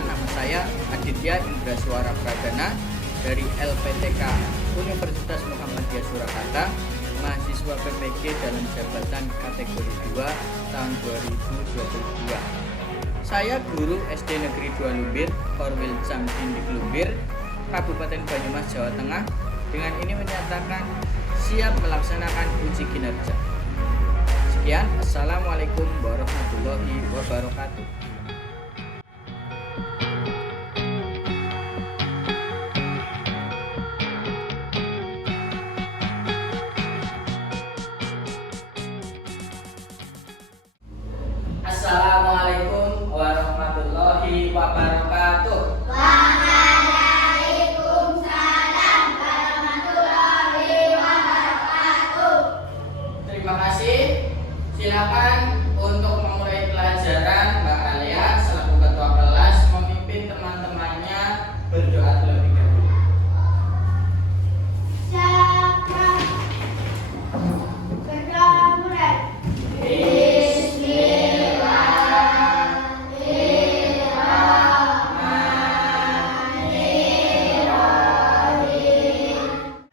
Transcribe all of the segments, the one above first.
Perkenalkan, nama saya Aditya Indra Suara Pradana dari LPTK Universitas Muhammadiyah Surakarta, mahasiswa PPG dalam jabatan kategori 2 tahun 2022. Saya guru SD Negeri 2 Lumbir, Korwil Camdindik Lumbir, Kabupaten Banyumas, Jawa Tengah, dengan ini menyatakan siap melaksanakan uji kinerja. Sekian, Assalamualaikum warahmatullahi wabarakatuh. Assalamualaikum warahmatullahi wabarakatuh. Waalaikumsalam warahmatullahi wabarakatuh. Terima kasih. Silakan untuk memulai pelajaran. Mbak Alia selaku ketua kelas memimpin teman-temannya berdoa terlebih dahulu. Siapa berdoa mulai?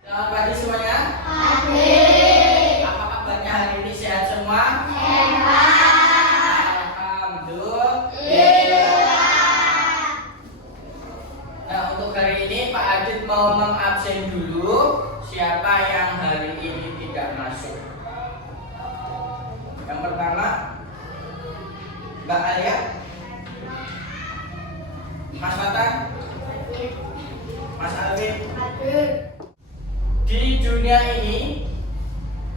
Selamat pagi semuanya. Apa kabarnya hari ini, sehat semua? Alhamdulillah. Nah, untuk hari ini Pak Adit mau mengabsen dulu. Siapa yang hari ini tidak masuk? Yang pertama, Mbak Alia, Mas Matan, Mas Alvin. Di dunia ini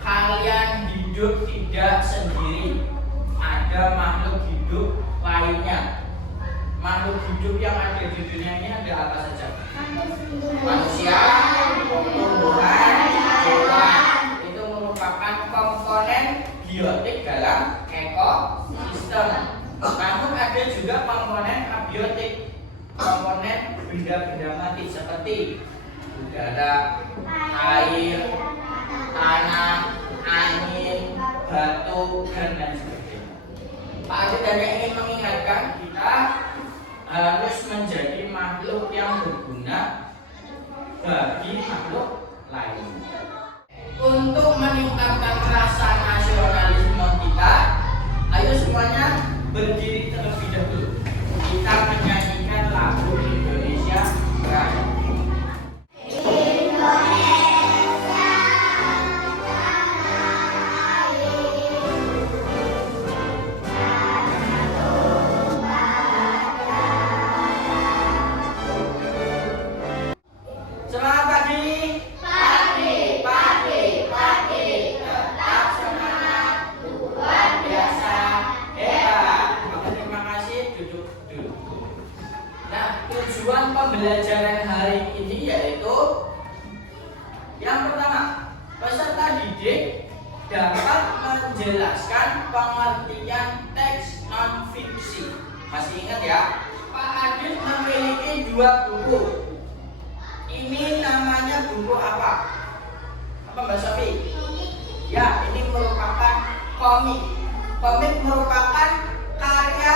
kalian hidup tidak sendiri. Ada makhluk hidup lainnya. Makhluk hidup yang ada di dunia ini ada apa saja? Manusia, tumbuhan, hewan. Itu merupakan komponen biotik dalam ekosistem. Namun ada juga komponen abiotik, komponen benda-benda mati seperti udara, air, tanah, angin, batu, dan lain sebagainya. Pak Adit hanya ingin mengingatkan kita harus menjadi makhluk yang berguna bagi makhluk lain. Untuk meningkatkan rasa nasionalisme kita, ayo semuanya berdiri terlebih dahulu. Kita menyanyikan lagu Indonesia Raya. Selamat pagi. Tetap semangat, luar biasa, hebat. Oke, terima kasih. Duduk dulu. Nah, tujuan pembelajaran hari ini yaitu yang pertama, peserta didik dapat menjelaskan pengertian teks non-fiksi. Masih ingat ya? Pak Adit memiliki 2 buku. Ini namanya buku apa? Apa Mbak Sofi? Ya, ini merupakan komik. Komik merupakan karya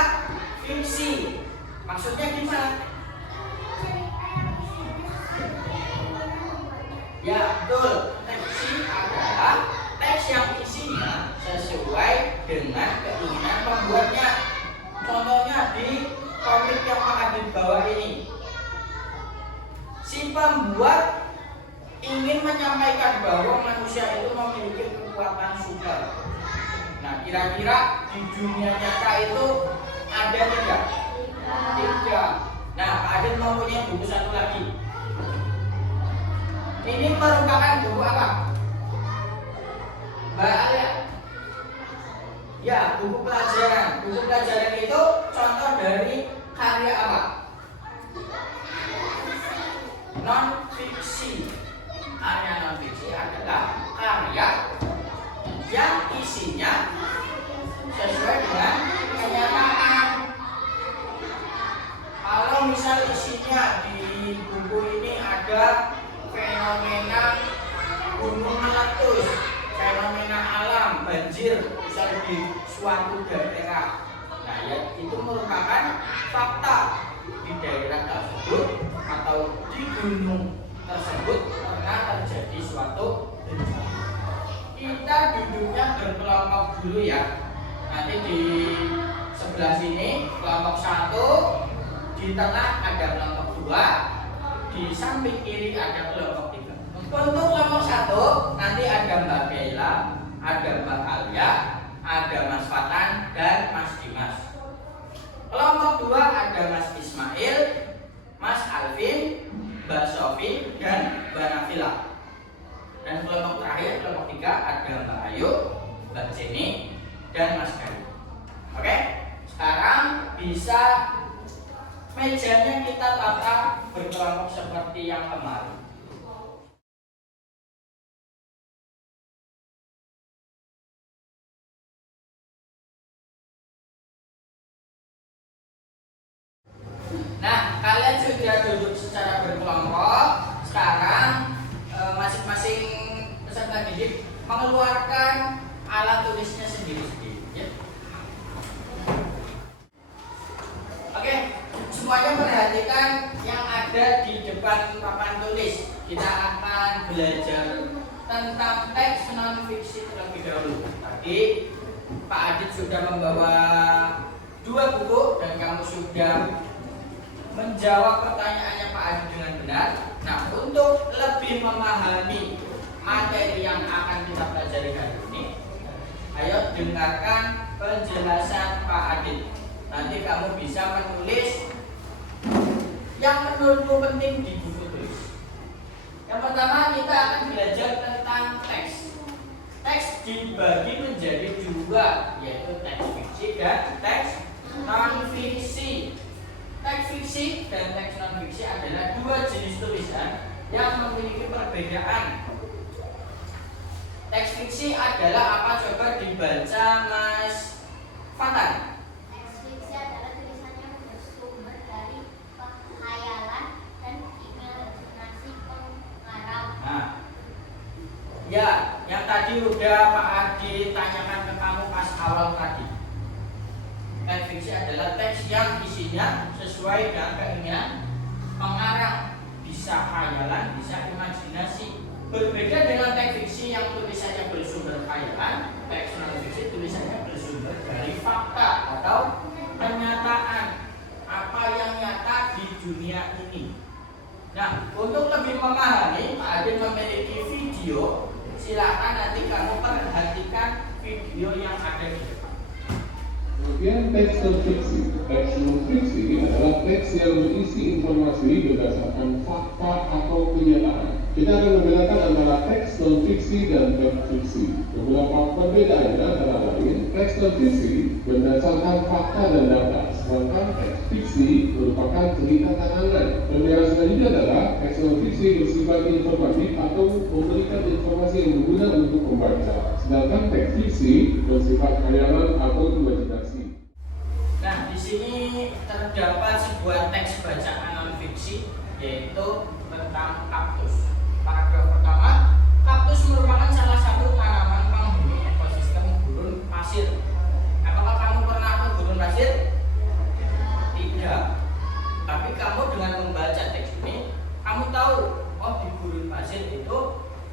fiksi. Maksudnya gimana? Ya, betul. Fiksi adalah teks yang isinya sesuai dengan keinginan pembuatnya. Contohnya di komik yang Pak Adit bawa ini. Si pembuat ingin menyampaikan bahwa manusia itu memiliki kekuatan super. Nah, kira-kira di dunia nyata itu ada tidak? Tidak. Nah, Pak Adit mempunyai buku satu lagi. Ini merupakan buku apa? Mbak Alia? Ya, buku pelajaran. Buku pelajaran itu contoh dari karya apa? Non-fiksi. Karya non-fiksi adalah karya yang isinya sesuai dengan kenyataan. Kalau misal isinya di buku ini ada fenomena gunung meletus, fenomena alam, banjir, misal di suatu daerah. Nah, ya, itu merupakan fakta di tersebut atau di gunung tersebut pernah terjadi suatu bencana. Kita duduknya berkelompok dulu ya. Nanti di sebelah sini kelompok 1, di tengah ada kelompok 2, di samping kiri ada kelompok 3. Untuk kelompok 1 nanti ada Mbak Bella, ada Mbak Alia, ada Mas Fatan dan Mas Dimas. Kelompok 2 ada Mas Ismail, Mas Alvin, Mbak Sofi dan Mbak Nafila. Dan kelompok terakhir, kelompok 3 ada Mbak Ayu, Mbak Jenny dan Mas Gayu. Oke, sekarang bisa mejanya kita tata berkelompok seperti yang kemarin. Nah, kalian sudah duduk secara berkelompok. Sekarang masing-masing peserta didik mengeluarkan alat tulisnya sendiri-sendiri ya. Oke, semuanya perhatikan yang ada di depan papan tulis. Kita akan belajar tentang teks non fiksi terlebih dahulu. Tadi Pak Adit sudah membawa 2 buku dan kamu sudah menjawab pertanyaannya Pak Adit dengan benar. Nah, untuk lebih memahami materi yang akan kita pelajari hari ini, ayo dengarkan penjelasan Pak Adit. Nanti kamu bisa menulis yang menurutmu penting di buku tulis. Yang pertama kita akan belajar tentang teks. Teks dibagi menjadi 2, yaitu teks fiksi dan teks non fiksi. Teks fiksi dan teks non fiksi adalah 2 jenis tulisan yang memiliki perbedaan. Teks fiksi adalah apa? Coba dibaca Mas Fatan. Teks fiksi adalah tulisan yang bersumber dari khayalan dan imajinasi pengarang. Nah, ya, yang tadi udah Pak Adi tanyakan ke kamu pas awal tadi. Teks fiksi adalah teks yang isinya sesuai dengan keinginan pengarang, bisa khayalan, bisa imajinasi. Berbeda dengan teks fiksi yang tulisannya bersumber khayalan, teks non fiksi tulisannya bersumber dari fakta atau kenyataan apa yang nyata di dunia ini. Nah, untuk lebih memahami, Pak Adin memiliki video. Silakan nanti kamu perhatikan video yang ada di depan. Kemudian teks non fiksi. Teks non fiksi adalah teks yang berisi informasi berdasarkan fakta atau kenyataan. Kita akan membedakan antara teks non fiksi dan teks fiksi. Beberapa perbedaannya antara lain, teks non fiksi berdasarkan fakta dan data, sedangkan teks fiksi merupakan cerita karangan. Perbedaan selanjutnya adalah teks non fiksi bersifat informatif atau memberikan informasi yang berguna untuk membaca, sedangkan teks fiksi bersifat khayalan atau imajinasi. Nah, di sini terdapat sebuah teks bacaan non fiksi, yaitu tentang kaktus. Paragraf pertama, kaktus merupakan salah satu tanaman penghuni ekosistem gurun pasir. Apakah kamu pernah ke gurun pasir? Tidak. Tapi kamu dengan membaca teks ini, kamu tahu, oh di gurun pasir itu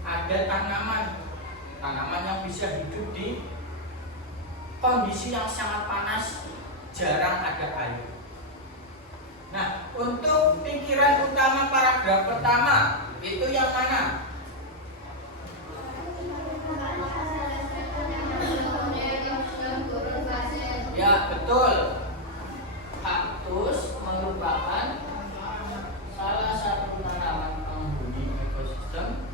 ada tanaman yang bisa hidup di kondisi yang sangat panas, jarang ada air. Nah, untuk pikiran utama paragraf pertama itu yang mana? Ya, betul. Kaktus merupakan salah satu tanaman penghuni ekosistem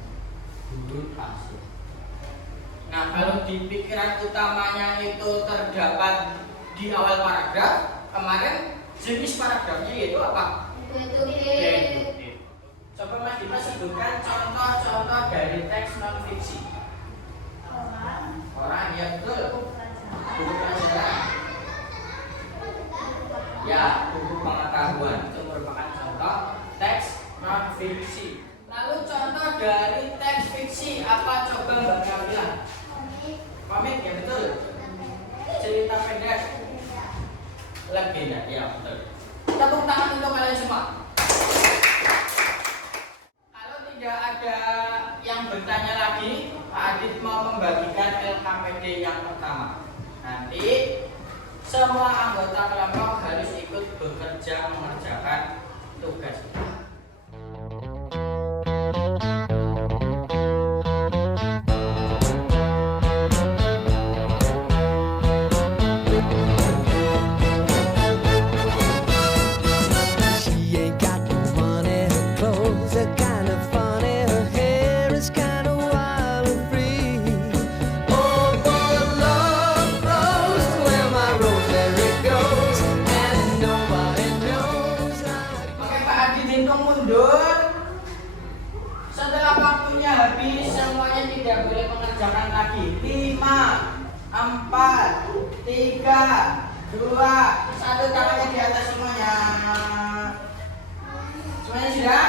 gurun pasir. Nah, kalau di pikiran utamanya itu terdapat di awal paragraf, kemarin jenis paragrafnya yaitu apa? Coba Mas Dimas sebutkan contoh-contoh dari teks non fiksi. Orang, ya betul. Buku pelajaran. Ya, buku pengetahuan itu merupakan contoh teks non fiksi. Lalu contoh dari teks fiksi apa? Coba Mbak Kamila. Komik, ya betul. Cerita pendek. Legenda, ya betul. Tepuk tangan untuk kalian semua. Nanti semua anggota kelompok harus ikut bekerja mengerjakan tugas. She ain't got no money, her clothes are kind of funny, her hair is kind of wild and free. Oh, but love flows where my rosary goes, and nobody knows like. Oke, Pak Adi hitung mundur. Setelah waktunya habis, semuanya tidak boleh mengerjakan lagi. 5, 4, 3, 2, 1. Tangannya di atas semuanya. Semuanya sudah?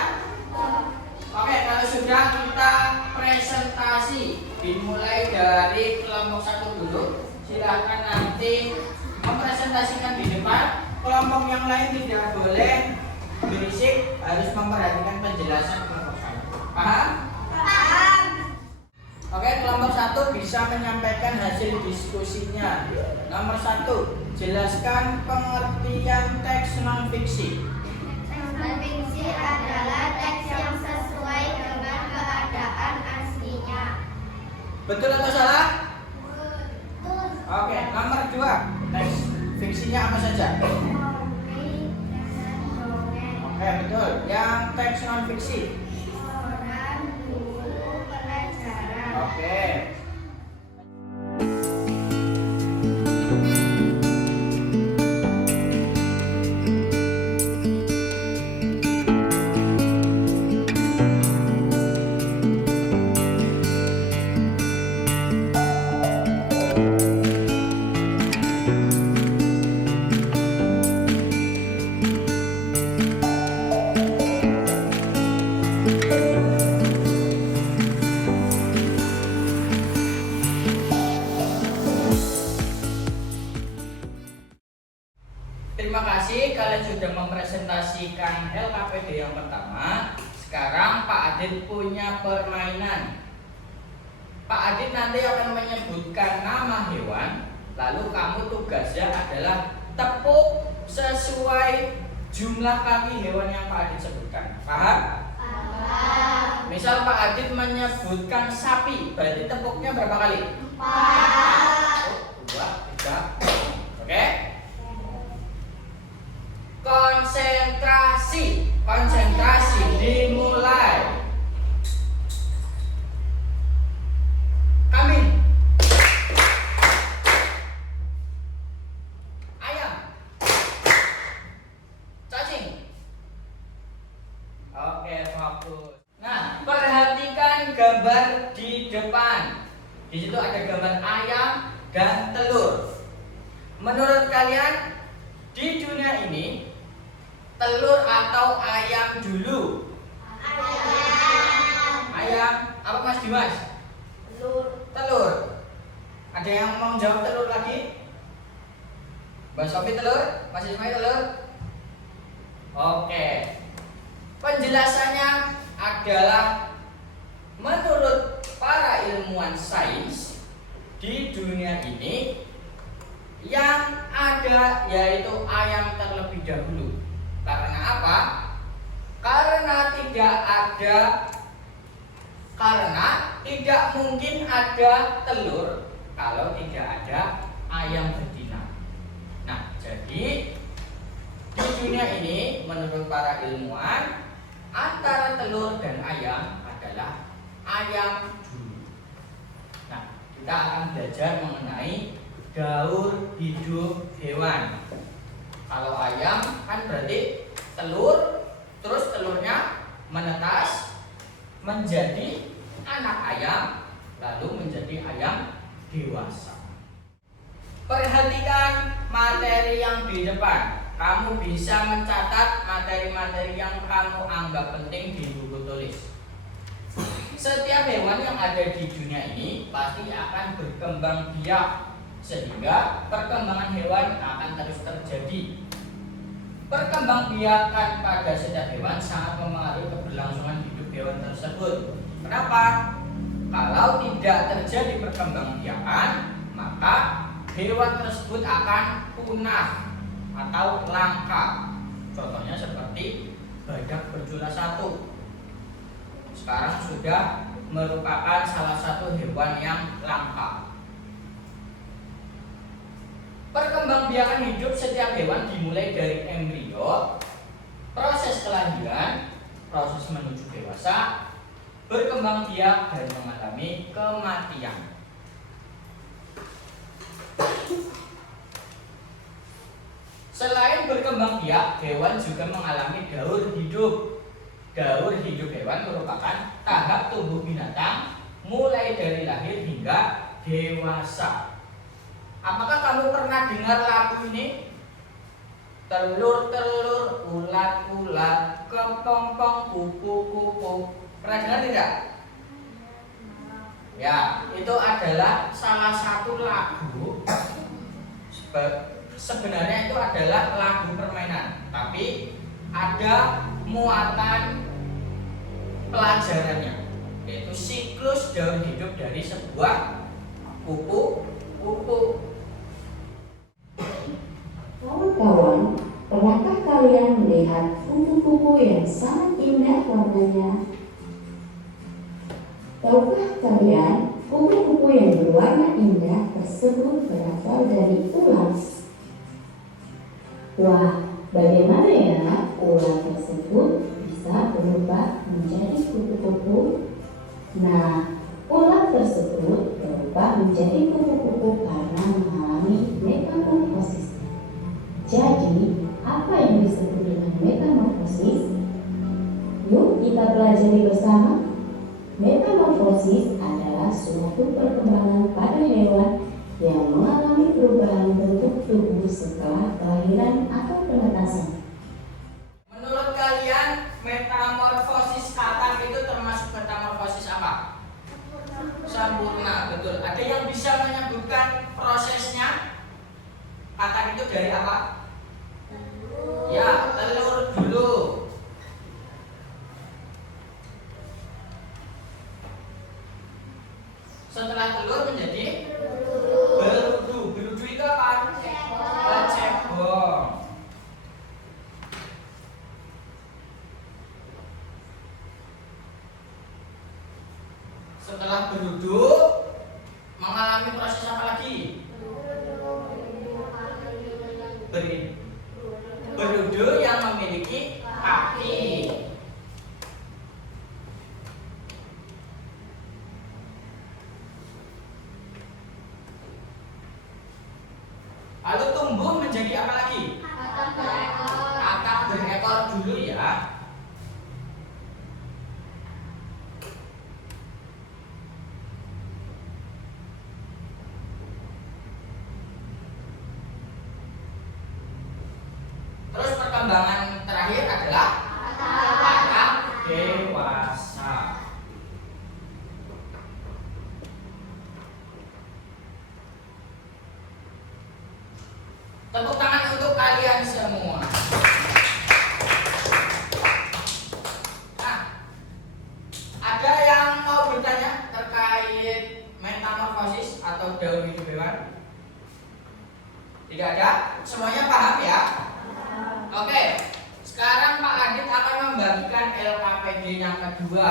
Oke, kalau sudah kita presentasi. Dimulai dari kelompok 1 dulu. Silahkan nanti mempresentasikan di depan. Kelompok yang lain tidak boleh berisik, harus memperhatikan penjelasan kelompok 1. Paham? Paham. Oke, kelompok 1 bisa menyampaikan hasil diskusinya. Nomor 1, jelaskan pengertian teks non-fiksi. Non-fiksi adalah teks yang sesuai dengan keadaan aslinya. Betul atau salah? Betul. Oke, nomor 2, teks fiksinya apa saja? Komik dan dongeng. Oke, betul. Yang teks non-fiksi? Koran, buku pelajaran. Oke. Terima kasih kalian sudah mempresentasikan LKPD yang pertama. Sekarang Pak Adit punya permainan. Pak Adit nanti akan menyebutkan nama hewan, lalu kamu tugasnya adalah tepuk sesuai jumlah kaki hewan yang Pak Adit sebutkan. Paham? Paham. Misal Pak Adit menyebutkan sapi, berarti tepuknya berapa kali? 4. 2, 3. Oke? Konsentrasi. Konsentrasi dimulai. Kambing. Ayam. Cacing. Oke, fokus. Nah, perhatikan gambar di depan. Di situ ada gambar ayam dan telur. Menurut kalian di dunia ini telur atau ayam dulu? Ayam. Apa Mas Dimas? Telur. Ada yang mau jawab telur lagi? Mbak Sofi telur? Mas Ismail telur? Oke. Penjelasannya adalah menurut para ilmuwan sains di dunia ini yang ada yaitu ayam terlebih dahulu. Karena apa? Karena tidak mungkin ada telur kalau tidak ada ayam betina. Nah, jadi di dunia ini menurut para ilmuwan antara telur dan ayam adalah ayam dulu. Nah, kita akan belajar mengenai gaur hidup hewan. Kalau ayam kan berarti telur, terus telurnya menetas menjadi anak ayam, lalu menjadi ayam dewasa. Perhatikan materi yang di depan. Kamu bisa mencatat materi-materi yang kamu anggap penting di buku tulis. Setiap hewan yang ada di dunia ini pasti akan berkembang biak, sehingga perkembangan hewan akan terus terjadi. Perkembangbiakan pada setiap hewan sangat mempengaruhi keberlangsungan hidup hewan tersebut. Kenapa? Kalau tidak terjadi perkembangbiakan, maka hewan tersebut akan punah atau langka. Contohnya seperti badak berjula 1. Sekarang sudah merupakan salah satu hewan yang langka. Perkembangbiakan hidup setiap hewan dimulai dari embrio, proses kelahiran, proses menuju dewasa, berkembang biak, dan mengalami kematian. Selain berkembang biak, hewan juga mengalami daur hidup. Daur hidup hewan merupakan tahap tumbuh binatang mulai dari lahir hingga dewasa. Apakah kamu pernah dengar lagu ini? Telur-telur, ulat-ulat, kepompong, kupu-kupu. Pernah dengar tidak? Ya, itu adalah salah satu lagu. Sebenarnya itu adalah lagu permainan, tapi ada muatan pelajarannya, yaitu siklus daur hidup dari sebuah kupu-kupu. Kawan-kawan, pernahkah kalian melihat kupu-kupu yang sangat indah warnanya? Tahukah kalian, kupu-kupu yang berwarna indah tersebut berasal dari ulat? Wah, bagaimana ya ulat tersebut bisa berubah menjadi kupu-kupu? Nah, ulat tersebut berubah menjadi kupu-kupu karena mengalami metamorfosis. Jadi, apa yang disebut dengan metamorfosis? Yuk kita pelajari bersama. Metamorfosis adalah suatu perkembangan pada hewan yang mengalami perubahan bentuk tubuh setelah kelahiran atau penetasan. Menurut kalian, metamorfosis katak itu termasuk metamorfosis apa? Sempurna, betul. Ada yang bisa menyebutkan prosesnya? Katak itu dari apa? Ya, telur dulu. Setelah telur menjadi berudu. Berudu itu apa? Kecebong. Setelah berudu mengalami proses apa lagi? Berudu yang memiliki kaki. Lalu tumbuh menjadi apa lagi? Katak berekor dulu ya. Terus perkembangan terakhir adalah katak dewasa. Tepuk tangan untuk kalian semua. Nah, ada yang mau bertanya terkait metamorfosis atau daur hidup hewan? Tidak ada? Semuanya paham ya? Oke, sekarang Pak Adit akan membagikan LKPD yang kedua.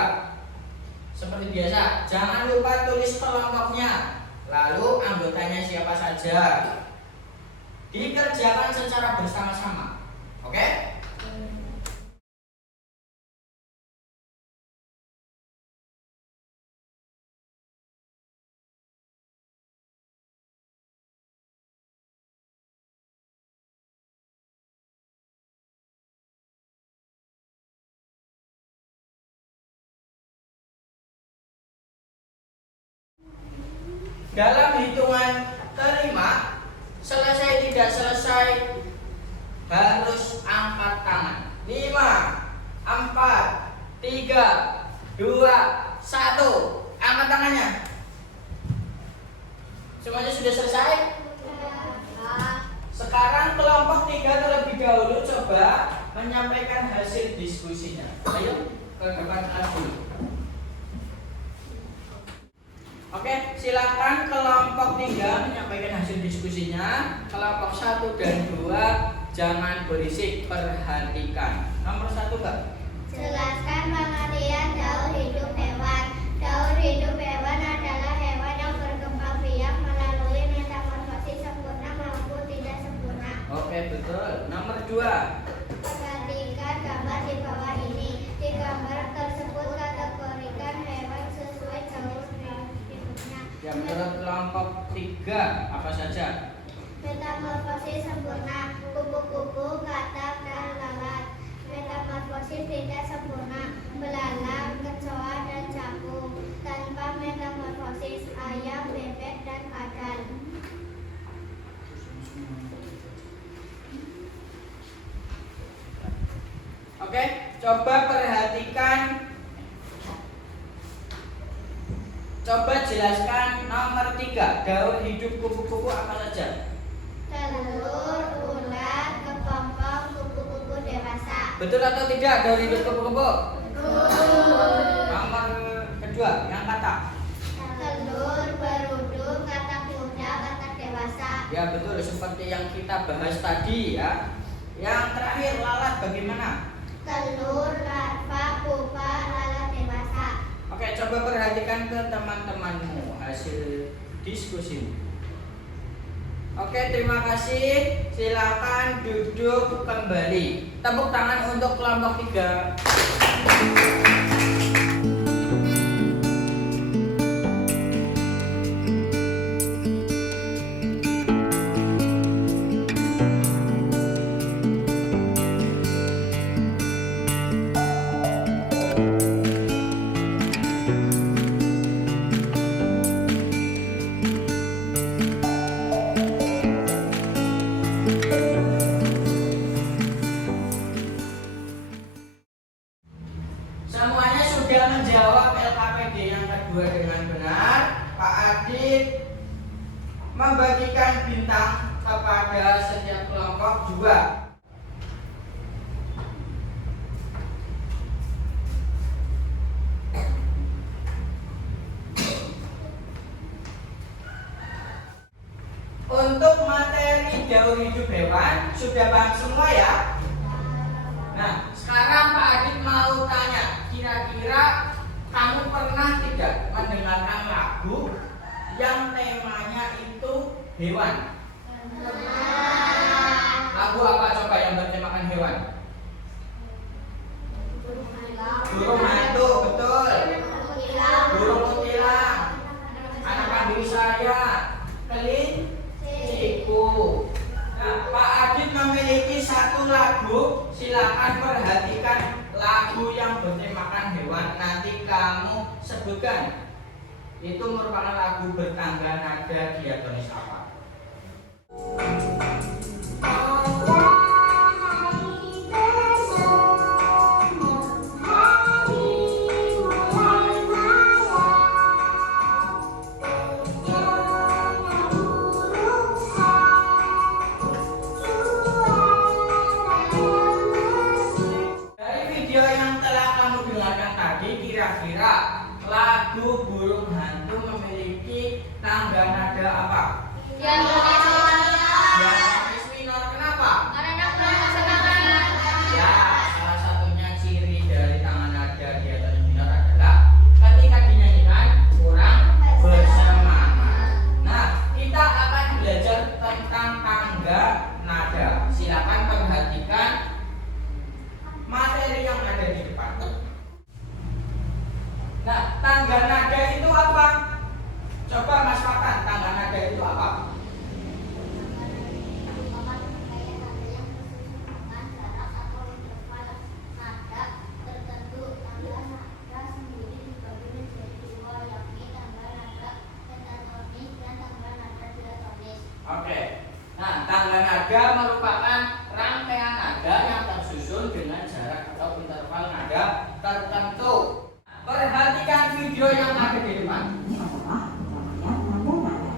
Seperti biasa, jangan lupa tulis kelompoknya, lalu anggotanya siapa saja. Dikerjakan secara bersama-sama. Oke? Dalam hitungan kelima, selesai tidak selesai harus angkat tangan. 5, 4, 3, 2, 1. Angkat tangannya. Semuanya sudah selesai? Sekarang kelompok 3 terlebih dahulu coba menyampaikan hasil diskusinya. Ayo ke depan kelas dulu. Oke, silakan kelompok 3 menyampaikan hasil diskusinya. Kelompok 1 dan 2 jangan berisik, perhatikan. Nomor 1, Kak. Jelaskan pengertian daur hidup hewan. Daur hidup hewan adalah hewan yang berkembang biak melalui metamorfosis sempurna maupun tidak sempurna. Oke, betul. Nomor 2. Perhatikan gambar di bawah ini. Di gambar tersebut kategorikan hewan sesuai daur hidupnya. Ya, menurut kelompok 3 apa saja? Metamorfosis sempurna, kupu-kupu, katak, dan lalat. Metamorfosis tidak sempurna, belalang, kecoa, dan capung. Tanpa metamorfosis, ayam, bebek, dan kadal. Oke, coba perhatikan. Coba jelaskan nomor 3. Daur hidup kupu-kupu apa saja? Telur, ulat, kepompong, kupu-kupu dewasa. Betul atau tidak daur hidup kupu-kupu? Betul. Nomor kedua, yang katak. Telur, berudung, katak muda, katak dewasa. Ya, betul, seperti yang kita bahas tadi ya. Yang terakhir, lalat bagaimana? Telur, larva, pupa, lalat dewasa. Oke, coba perhatikan ke teman-temanmu hasil diskusi. Oke, terima kasih. Silakan duduk kembali. Tepuk tangan untuk kelompok 3. Semuanya sudah menjawab LKPD yang kedua dengan benar. Pak Adit membagikan bintang kepada setiap kelompok 2. Untuk materi daur hidup hewan sudah paham semua ya? Nah, sekarang Pak Adit mau tanya, kira-kira kamu pernah tidak mendengarkan lagu yang temanya itu hewan? Lagu apa coba yang bertemakan hewan? Burung hantu, betul. Burung kutilang, anak kambing saya, kelinciku. Nah, Pak Adit memiliki satu lagu. Silakan perhatikan lagu yang bertemakan hewan. Nanti kamu sebutkan. Itu merupakan lagu bertangga nada diatonis apa? Kira-kira lagu burung hantu memiliki tangga nada apa? Diatonis minor. Kenapa? Ya, salah satunya ciri dari tangga nada diatonis minor adalah ketika dinyanyikan kurang bersemangat. Nah, kita akan belajar tentang tangga nada. Silakan perhatikan materi yang ada di depan. Nah, tangga nada itu apa? Coba Mas Fatan, tangga nada itu apa? Oke. Nah, tangga nada merupakan rangkaian nada yang tersusun dengan jarak atau interval nada tertentu. Perhatikan video yang ada di depan. Ini adalah namanya nada-nada.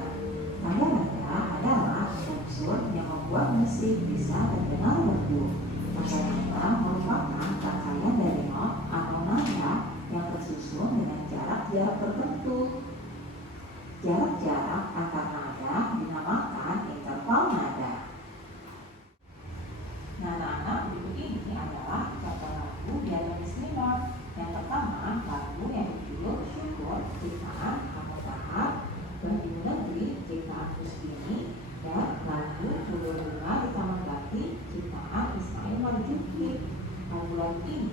Nada-nada adalah unsur yang membuat musik bisa terdengar merdu. Nada-nada merupakan rangkaian dari not atau nada yang tersusun dengan jarak-jarak tertentu. Jarak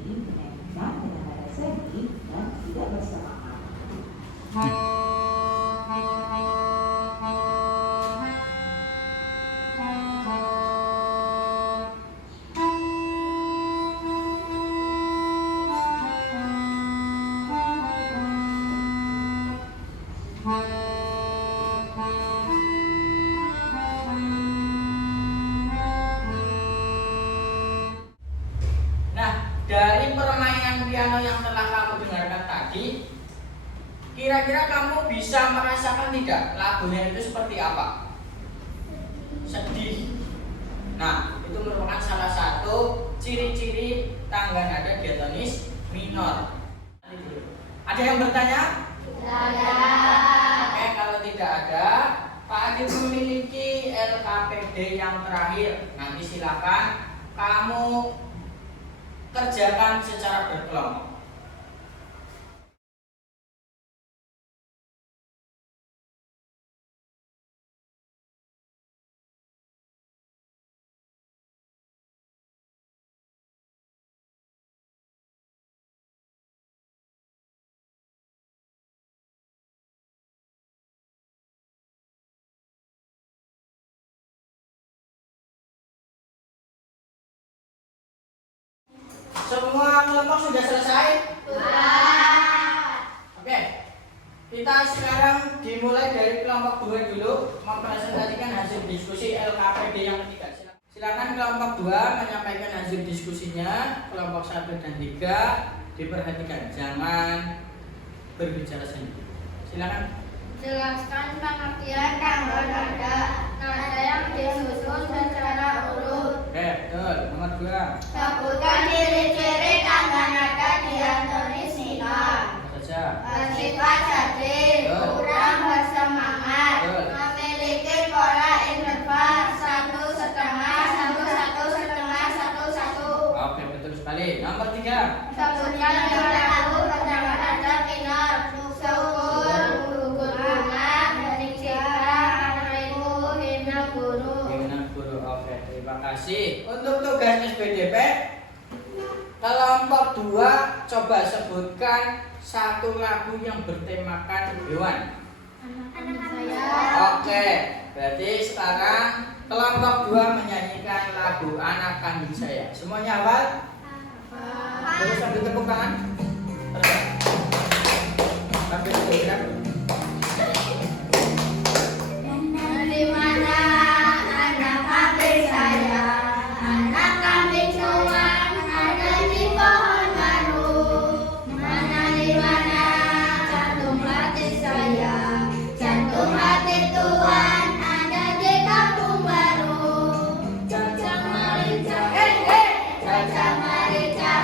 ini menyanyikan dengan nada sedih dan tidak bersemangat. Nah, dari permainan piano yang telah kamu dengarkan tadi, kira-kira kamu bisa merasakan tidak lagunya itu seperti apa? Sedih. Nah, itu merupakan salah satu ciri-ciri tangga nada diatonis minor. Ada yang bertanya? Oke, kalau tidak ada, Pak Adit memiliki LKPD yang terakhir. Nanti silakan kamu kerjakan secara berkelompok. Semua kelompok sudah selesai? Oke. Kita sekarang dimulai dari kelompok 2 dulu, mempresentasikan hasil diskusi LKPD yang ketiga. Silakan kelompok 2 menyampaikan hasil diskusinya. Kelompok 1 dan 3 diperhatikan, jangan berbicara sendiri. Silakan. Jelaskan pengertian tangga nada. Nada yang disusun secara urut. Oke, betul. Nomor 2. Sebutkan ciri-ciri tangga nada diatonis minor. Apa saja? Bersifat sedih, kurang bersemangat, memiliki pola interval 1,5, 1,1, 1,1. Oke, betul sekali. Nomor 3. Sebutkan lima lagu bertangga nada minor. Syukur, gugur bunga, Beringcita, Anariku, Himna Guru. Gimana guru? Oke, terima kasih. Untuk tugas SBDP, kelompok 2 coba sebutkan satu lagu yang bertemakan hewan. Oke, berarti sekarang kelompok 2 menyanyikan lagu Anak Kambing Saya. Semuanya hafal? Terus sambil tepuk tangan. Terus. Sambil bergerak. Di mana anak kambing saya, anak kambing tuan ada di pohon baru. Mana di mana jantung hati saya, jantung hati tuan ada di kampung baru. Caca marica, caca marica,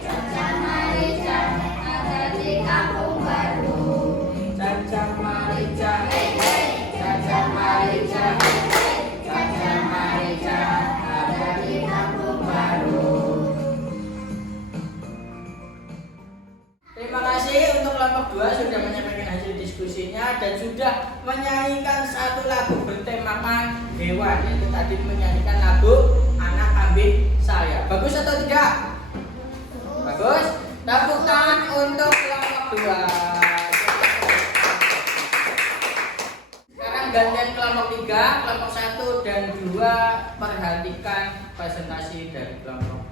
caca marica ada di kampung baru. Caca marica, caca marica, caca marica ada di kampung baru. Terima kasih untuk kelompok 2 sudah menyampaikan hasil diskusinya dan sudah menyanyikan satu lagu bertemakan hewan, yaitu tadi menyanyikan lagu Anak Kambing Saya. Bagus atau tidak? Bagus. Tepuk tangan untuk kelompok 2. Sekarang gantian kelompok 3, kelompok 1 dan 2 perhatikan presentasi dari kelompok.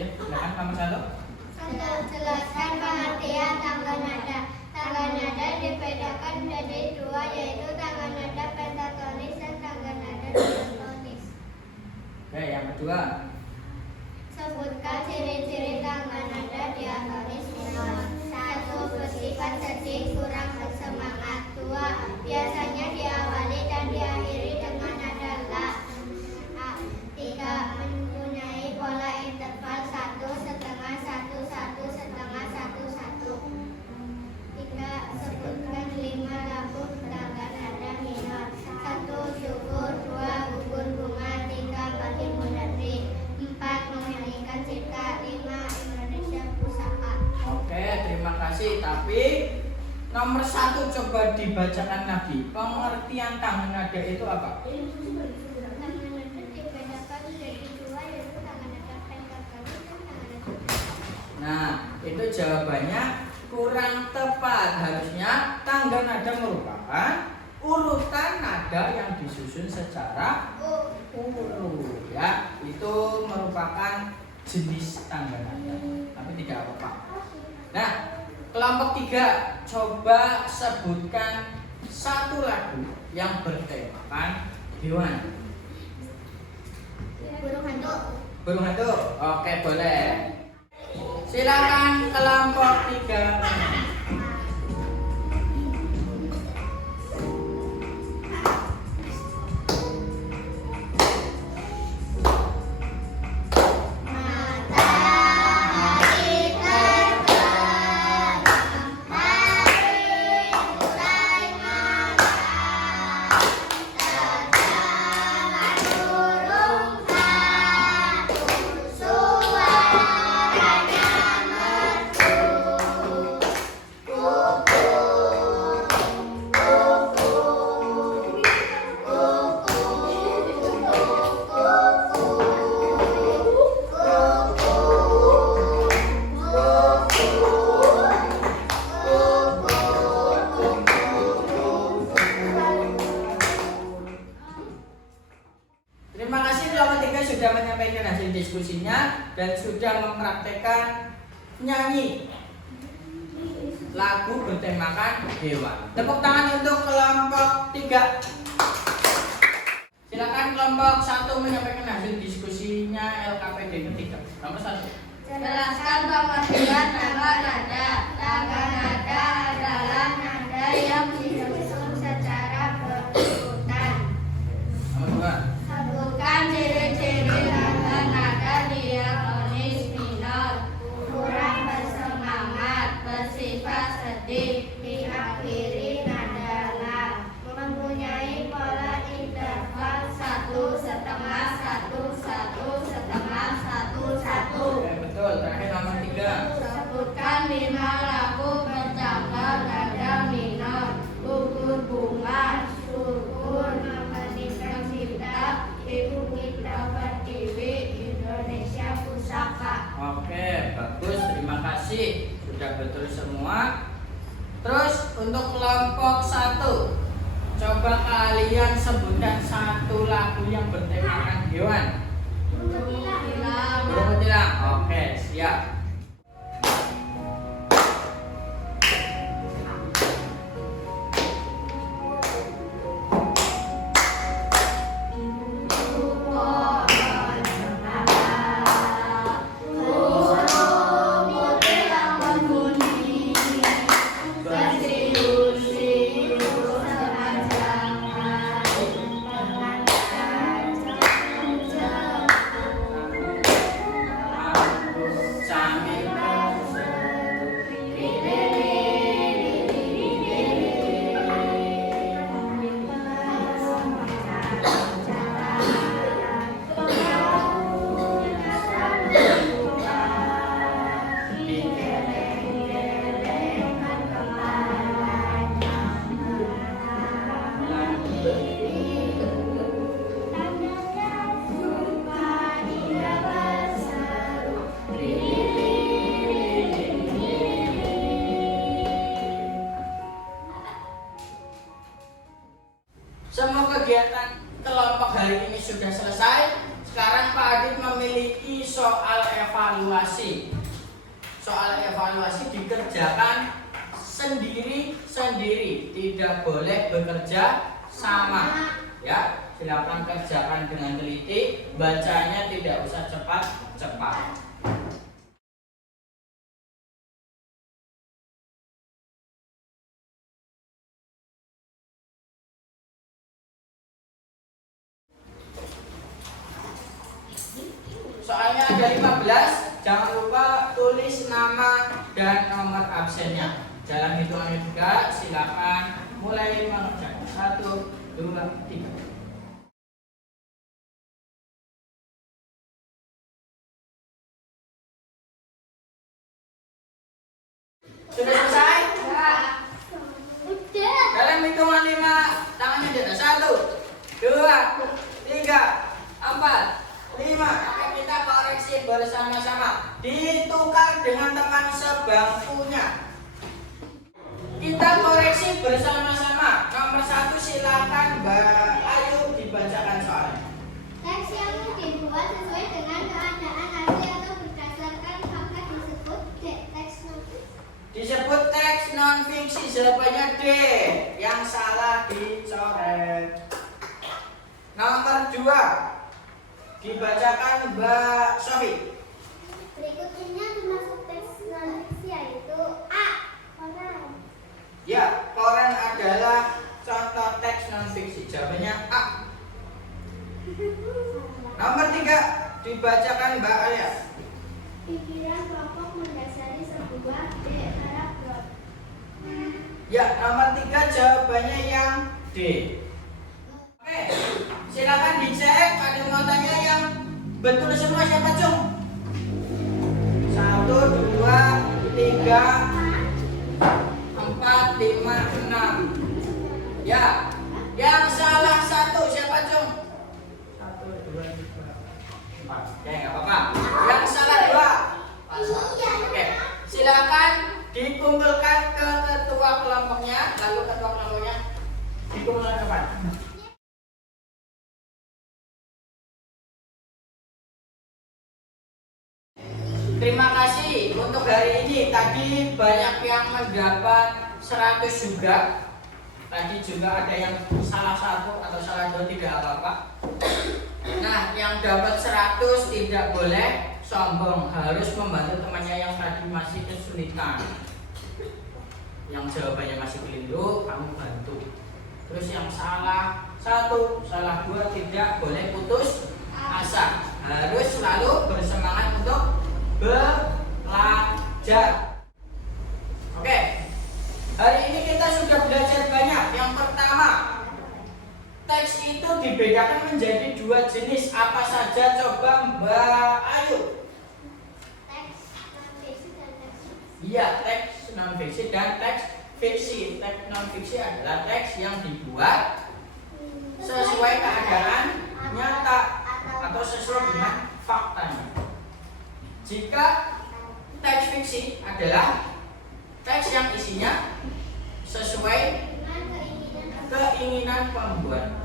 Ya, silakan kelompok 1. Jelaskan pengertian tangga nada. Tangga nada dibedakan menjadi dua, yaitu tangga nada pentatonis dan tangga nada diatonis. Oke, yang kedua. Sebutkan ciri-ciri tangga nada diatonis minor. 1. Bersifat sedih, kurang bersemangat. 2. Biasanya diawali dan diakhiri dengan nada la. 3. Mempunyai pola interval 1,5, 1, 1, 1,5, 1, 1. 3. Sebutkan 5 lagu tangga nada minor. 1. Syukur. 2. Gugur bunga. 3. Bagimu negeri. 4. Menyanyikan cipta. 5. Indonesia Pusaka. Oke, terima kasih. Tapi nomor 1 coba dibacakan lagi. Pengertian tangga nada itu apa? Tangga nada dibedakan menjadi dua, yaitu tangga nada pentatonis dan tangga nada diatonis. itu jawabannya kurang tepat. Harusnya tangga nada merupakan urutan nada yang disusun secara urut ya. Itu merupakan jenis tangga nada, tapi tidak apa-apa. Nah, kelompok 3, coba sebutkan satu lagu yang bertemakan hewan. Burung hantu. Burung hantu? Oke, boleh. Silakan kelompok 3. Terima kasih kelompok 3 sudah menyampaikan hasil diskusinya dan sudah mempraktekkan nyanyi lagu bertemakan hewan. Tepuk tangan untuk kelompok 3. Silakan kelompok 1 menyampaikan hasil diskusinya LKPD ketiga. Nomor 1. Jelaskan pengertian tangga nada. Tangga nada adalah nada yang disusun secara berurutan. Nomor 2. Sebutkan ciri-ciri tangga nada diatonis minor. Kurang bersemangat, bersifat sedih, diakhiri nada la. Mempunyai pola interval 1/2, 1/1, 1/1, 1. Betul. Terakhir nomor 3. Sebutkan 5 lagu bertanggal nada minor. Gugur bunga, syukur, menikah cipta, ibu kita pertiwi, Indonesia pusaka. Oke, bagus. Terima kasih. Sudah betul semua. Terus untuk kelompok 1, coba kalian sebutkan satu lagu yang bertemakan hewan. Burung kutilang. Oke, siap. Semua kegiatan kelompok hari ini sudah selesai. Sekarang Pak Adit memiliki soal evaluasi. Soal evaluasi dikerjakan sendiri-sendiri, tidak boleh bekerja sama. Ya, silakan kerjakan dengan teliti, bacanya tidak usah cepat-cepat. Soalnya ada 15, jangan lupa tulis nama dan nomor absennya. Dalam hitungan 3, silakan mulai mengerjakan. 1, 2, 3. Sudah selesai? Udah. Dalam hitungan 5, tangannya di atas. 1, 2, 3, 4, 5. Kita koreksi bersama-sama. ditukar dengan teman sebangkunya. Kita koreksi bersama-sama. Nomor 1 silakan Mbak Ayu dibacakan soalnya. Teks yang dibuat sesuai dengan keadaan asli atau berdasarkan fakta disebut teks non-fiksi. Jawabannya D. Yang salah dicoret. Nomor 2 dibacakan Mbak Sofi. Berikut ini termasuk teks non-fiksi yaitu A. Koran. Ya, koran adalah contoh teks non-fiksi. Jawabannya A. Nomor 3 dibacakan Mbak Alia. Pikiran kelompok mendasari sebuah D. Paragraf. Ya, nomor 3 jawabannya yang D. Oke, silakan dicek. Ada yang mau tanya yang betul semua siapa cung? 1, 2, 3, 4, 5, 6. Ya, yang salah 1 siapa cung? 1, 2, 3, 4. Oke, nggak apa-apa. Yang salah 2. Oke, silakan dikumpulkan ke ketua kelompoknya. Lalu ketua kelompoknya dikumpulkan ke depan. Terima kasih untuk hari ini. Tadi banyak yang mendapat 100 juga. Tadi juga ada yang salah 1 atau salah 2, tidak apa-apa. Nah, yang dapat 100 tidak boleh sombong, harus membantu temannya yang tadi masih kesulitan. Yang jawabannya masih keliru, kamu bantu. Terus yang salah 1, salah 2 tidak boleh putus asa. Harus selalu bersemangat untuk belajar. Oke, hari ini kita sudah belajar banyak. Yang pertama, teks itu dibedakan menjadi 2 jenis. Apa saja coba Mbak Ayu? Teks non-fiksi dan teks fiksi. Iya, teks non-fiksi dan teks fiksi. Teks non-fiksi adalah teks yang dibuat sesuai keadaan nyata atau sesuai dengan faktanya. Jika teks fiksi adalah teks yang isinya sesuai keinginan pembuat.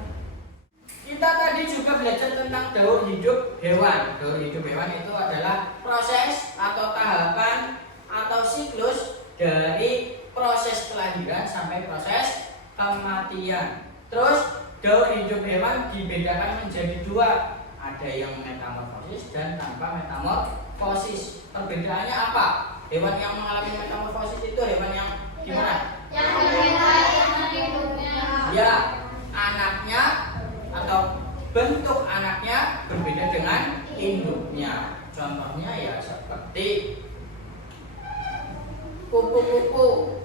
Kita tadi juga belajar tentang daur hidup hewan. Daur hidup hewan itu adalah proses atau tahapan atau siklus dari proses kelahiran sampai proses kematian. Terus daur hidup hewan dibedakan menjadi 2. Ada yang metamorfosis dan tanpa metamorfosis. Perbedaannya apa? Hewan yang mengalami metamorfosis itu hewan yang gimana? Yang dimulai hidupnya. Ya, anaknya atau bentuk anaknya berbeda dengan induknya. Contohnya ya seperti kupu-kupu,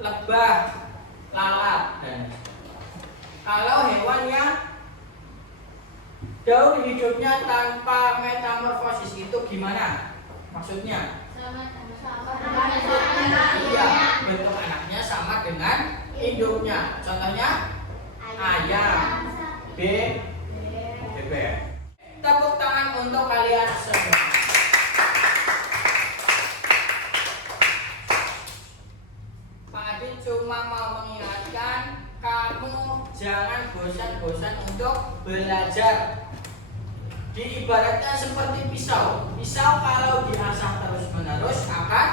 lebah, lalat, dan kalau hewan yang daur hidupnya tanpa metamorfosis itu gimana? Maksudnya? Iya, bentuk anaknya sama dengan induknya. Contohnya ayam, bebek. Tepuk tangan untuk kalian semua. Pak Adi cuma mau mengingatkan kamu jangan bosan-bosan untuk belajar. Diibaratkan seperti pisau. Pisau kalau diasah terus-menerus akan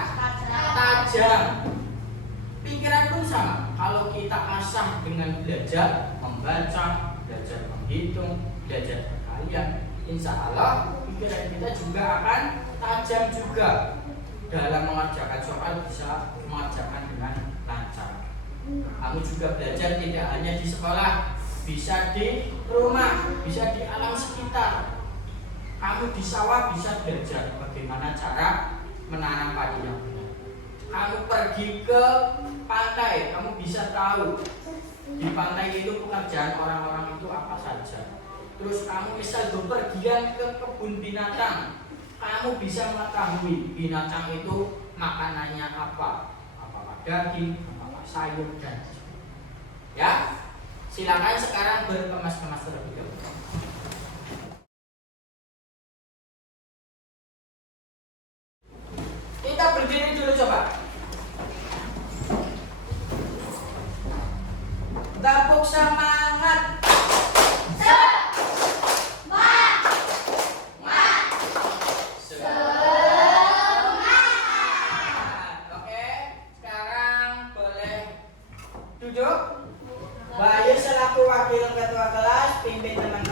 tajam. Pikiran pun sama. Kalau kita asah dengan belajar membaca, belajar menghitung, belajar berkalian, insya Allah pikiran kita juga akan tajam juga. Dalam mengerjakan soal bisa mengerjakan dengan lancar. Kamu juga belajar tidak hanya di sekolah, bisa di rumah, bisa di alam sekitar. Kamu di sawah bisa belajar bagaimana cara menanam padi yang benar. Kamu pergi ke pantai, kamu bisa tahu di pantai itu pekerjaan orang-orang itu apa saja. Terus kamu misal bepergian ke kebun binatang, kamu bisa mengetahui binatang itu makanannya apa, apakah daging, apakah sayur, dan ya. Silakan sekarang berkemas-kemas terlebih dahulu. ketua kelas, pimpin teman